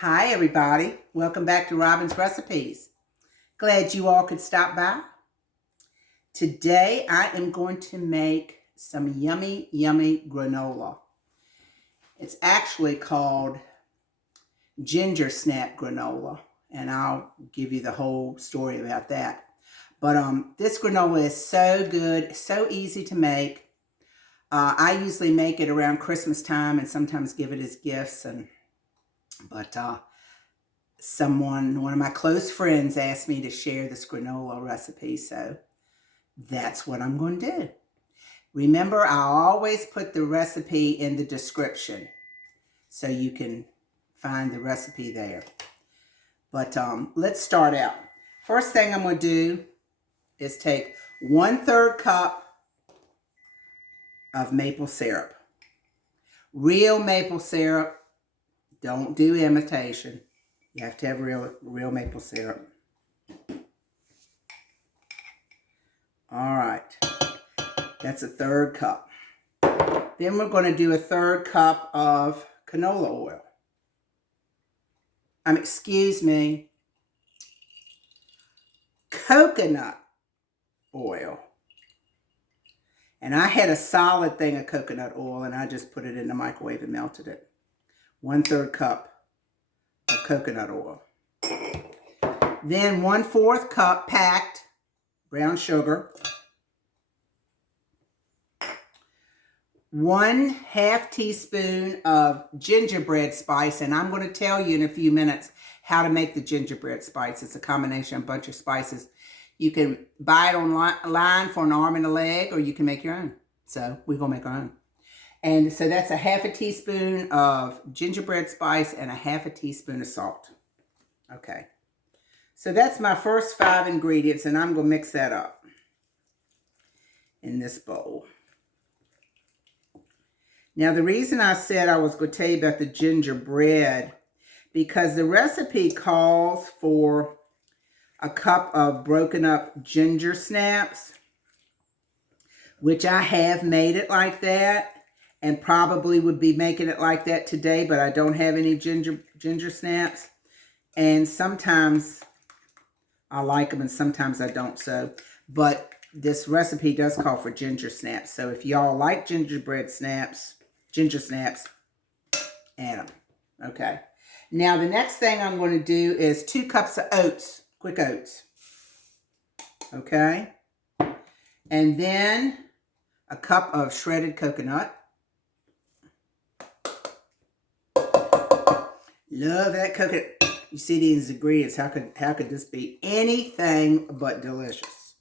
Hi everybody, welcome back to Robin's Recipes. Glad you all could stop by. Today I am going to make some yummy granola. It's actually called Gingersnap granola, and I'll give you the whole story about that. But this granola is so good, so easy to make. I usually make it around Christmas time and sometimes give it as gifts. But one of my close friends asked me to share this granola recipe, so that's what I'm going to do. Remember, I always put the recipe in the description so you can find the recipe there. But let's start out. First thing I'm going to do is take 1/3 cup of maple syrup. Real maple syrup. Don't do imitation. You have to have real maple syrup. All right. That's 1/3 cup. Then we're going to do 1/3 cup of canola oil. Coconut oil. And I had a solid thing of coconut oil and I just put it in the microwave and melted it. 1/3 cup of coconut oil. Then 1/4 cup packed brown sugar. 1/2 teaspoon of gingerbread spice, and I'm going to tell you in a few minutes how to make the gingerbread spice. It's a combination of a bunch of spices. You can buy it online for an arm and a leg, or you can make your own. So we're going to make our own. And so that's 1/2 teaspoon of gingerbread spice and 1/2 teaspoon of salt. Okay. So that's my first 5 ingredients, and I'm going to mix that up in this bowl. Now, the reason I said I was going to tell you about the gingerbread, because the recipe calls for a cup of broken up ginger snaps, which I have made it like that. And probably would be making it like that today, but I don't have any ginger snaps. And sometimes I like them and sometimes I don't. But this recipe does call for ginger snaps. So if y'all like ginger snaps, add them. Okay. Now the next thing I'm going to do is 2 cups of oats, quick oats. Okay. And then a cup of shredded coconut. Love that coconut. You see these ingredients. How could this be anything but delicious?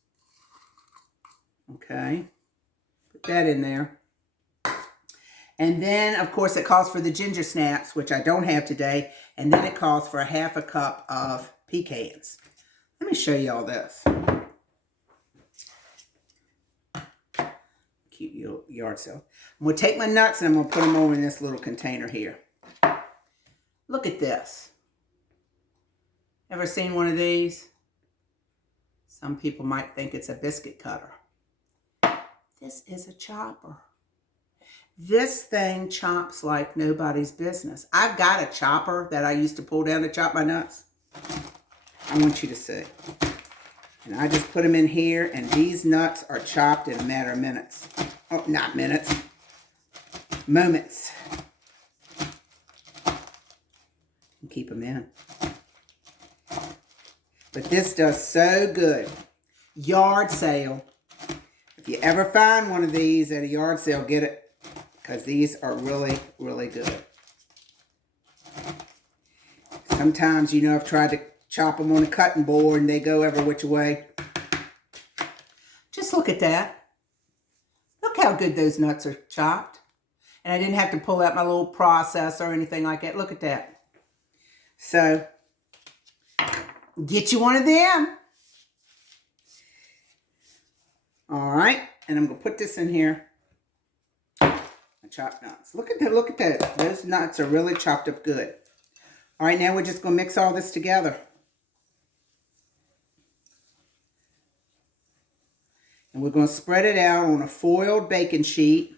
Okay. Put that in there. And then, of course, it calls for the ginger snaps, which I don't have today. And then it calls for 1/2 cup of pecans. Let me show you all this. Cute yard sale. I'm going to take my nuts and I'm going to put them over in this little container here. Look at this. Ever seen one of these? Some people might think it's a biscuit cutter. This is a chopper. This thing chops like nobody's business. I've got a chopper that I used to pull down to chop my nuts. I want you to see. And I just put them in here, and these nuts are chopped in a matter of minutes. Oh, not minutes. Moments. Keep them in. But this does so good. Yard sale. If you ever find one of these at a yard sale, get it. Because these are really good. Sometimes, I've tried to chop them on a cutting board and they go every which way. Just look at that. Look how good those nuts are chopped. And I didn't have to pull out my little processor or anything like that. Look at that. So, get you one of them. All right, and I'm going to put this in here. My chopped nuts. Look at that. Those nuts are really chopped up good. All right, now we're just going to mix all this together. And we're going to spread it out on a foiled baking sheet.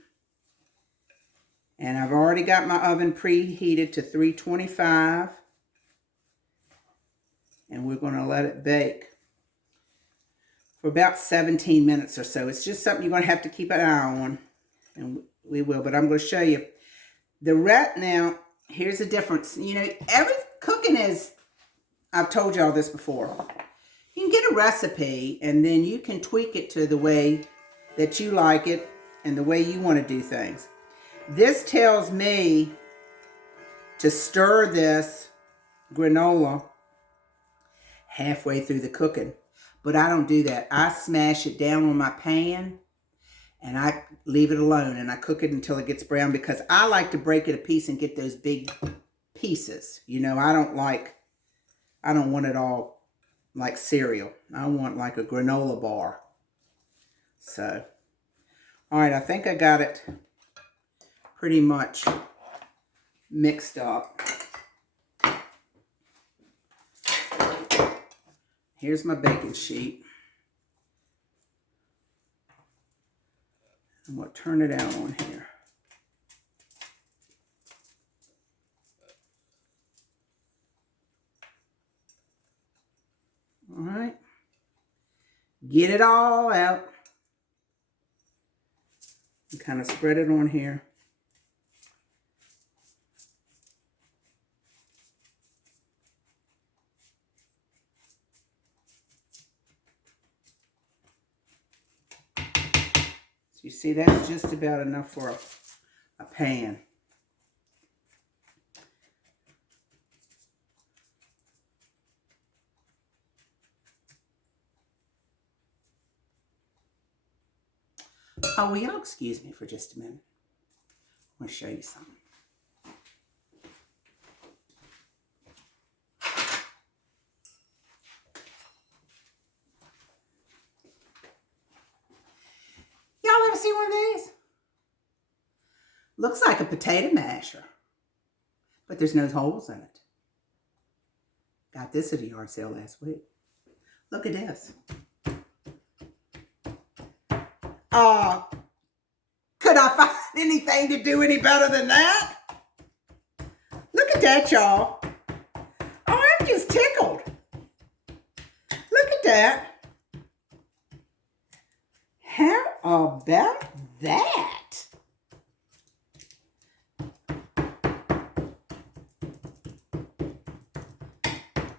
And I've already got my oven preheated to 325. And we're going to let it bake for about 17 minutes or so. It's just something you're going to have to keep an eye on. And we will. But I'm going to show you. Now, here's the difference. You know, every cooking is, I've told y'all this before. You can get a recipe and then you can tweak it to the way that you like it and the way you want to do things. This tells me to stir this granola halfway through the cooking. But I don't do that. I smash it down on my pan and I leave it alone and I cook it until it gets brown because I like to break it a piece and get those big pieces. You know, I don't want it all like cereal. I want like a granola bar. So, all right, I think I got it pretty much mixed up. Here's my baking sheet. I'm going to turn it out on here. All right. Get it all out. And kind of spread it on here. So you see, that's just about enough for a pan. Oh, will y'all excuse me for just a minute? I'm going to show you something. Y'all ever see one of these? Looks like a potato masher, but there's no holes in it. Got this at a yard sale last week. Look at this. Could I find anything to do any better than that? Look at that, y'all. Oh, I'm just tickled. Look at that. How about that?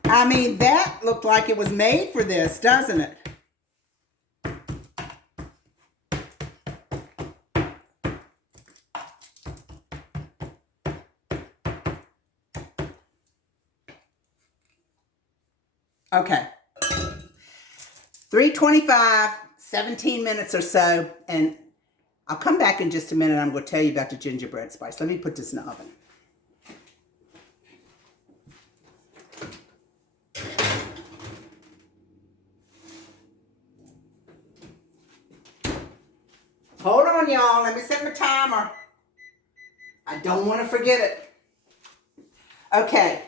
I mean, that looked like it was made for this, doesn't it? Okay, 325, 17 minutes or so, and I'll come back in just a minute. I'm going to tell you about the gingerbread spice. Let me put this in the oven. Hold on, y'all. Let me set my timer. I don't want to forget it. Okay,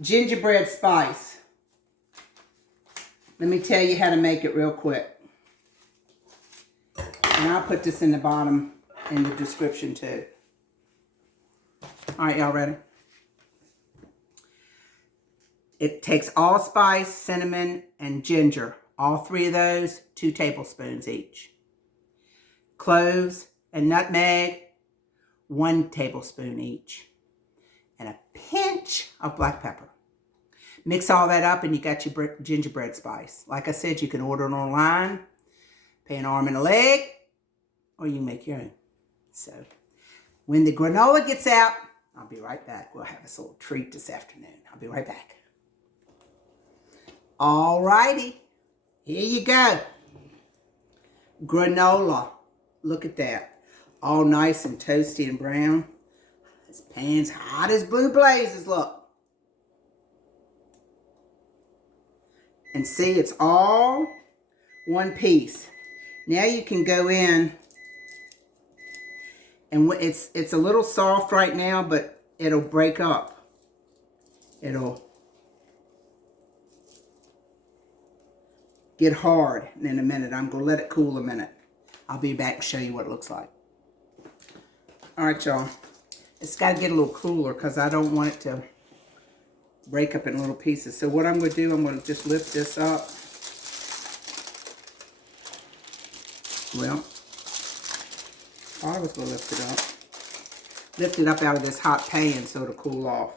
gingerbread spice. Let me tell you how to make it real quick. And I'll put this in the bottom in the description too. All right, y'all ready? It takes allspice, cinnamon, and ginger. All three of those, 2 tablespoons each. Cloves and nutmeg, 1 tablespoon each. And a pinch of black pepper. Mix all that up and you got your gingerbread spice. Like I said, you can order it online, pay an arm and a leg, or you can make your own. So when the granola gets out, I'll be right back. We'll have us a little treat this afternoon. I'll be right back. All righty, here you go. Granola, look at that. All nice and toasty and brown. This pan's hot as blue blazes, look. And see, it's all one piece. Now you can go in, and it's a little soft right now, but it'll break up. It'll get hard in a minute. I'm going to let it cool a minute. I'll be back and show you what it looks like. All right, y'all. It's got to get a little cooler because I don't want it to break up in little pieces. So what I'm going to do, I'm going to just lift this up. Well, I was going to lift it up. Lift it up out of this hot pan so it'll cool off.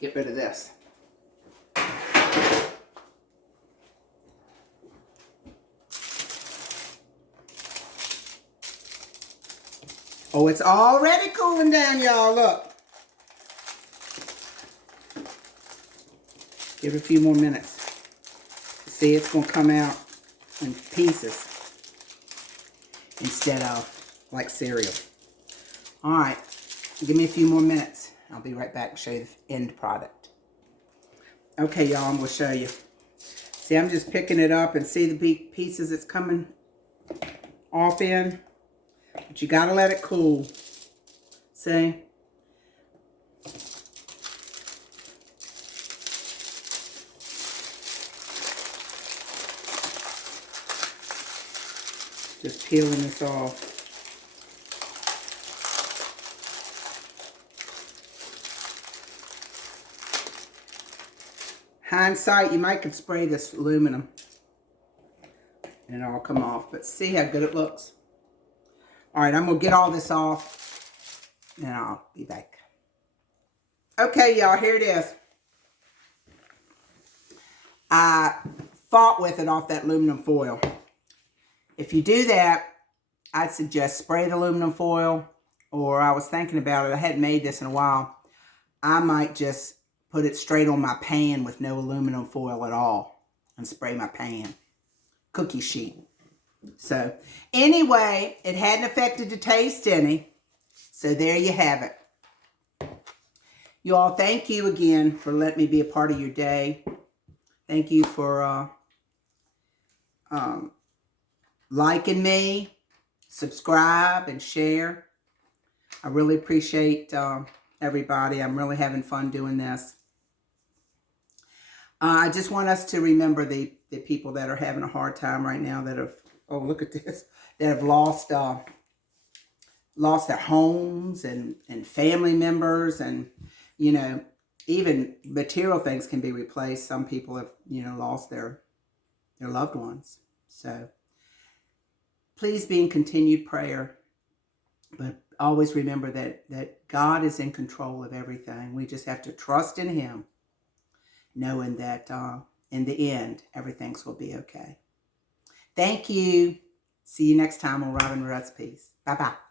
Get rid of this. Oh, it's already cooling down, y'all. Look. Give it a few more minutes. See, it's going to come out in pieces instead of like cereal. All right. Give me a few more minutes. I'll be right back and show you the end product. Okay, y'all, I'm going to show you. See, I'm just picking it up and see the big pieces it's coming off in. But you got to let it cool. See? Just peeling this off. Hindsight, you might could spray this aluminum and it'll all come off. But see how good it looks. All right, I'm going to get all this off and I'll be back. Okay, y'all, here it is. I fought with it off that aluminum foil. If you do that, I'd suggest spray the aluminum foil, or I was thinking about it. I hadn't made this in a while. I might just put it straight on my pan with no aluminum foil at all and spray my pan. Cookie sheet. So, anyway, it hadn't affected the taste any. So, there you have it. You all, thank you again for letting me be a part of your day. Thank you for liking me, subscribe, and share. I really appreciate everybody. I'm really having fun doing this. I just want us to remember the people that are having a hard time right now that have, oh, look at this, that have lost their homes and family members, and, you know, even material things can be replaced. Some people have, you know, lost their loved ones. So please be in continued prayer, but always remember that God is in control of everything. We just have to trust in Him, knowing that in the end, everything's will be okay. Thank you. See you next time on Robin Recipes. Bye-bye.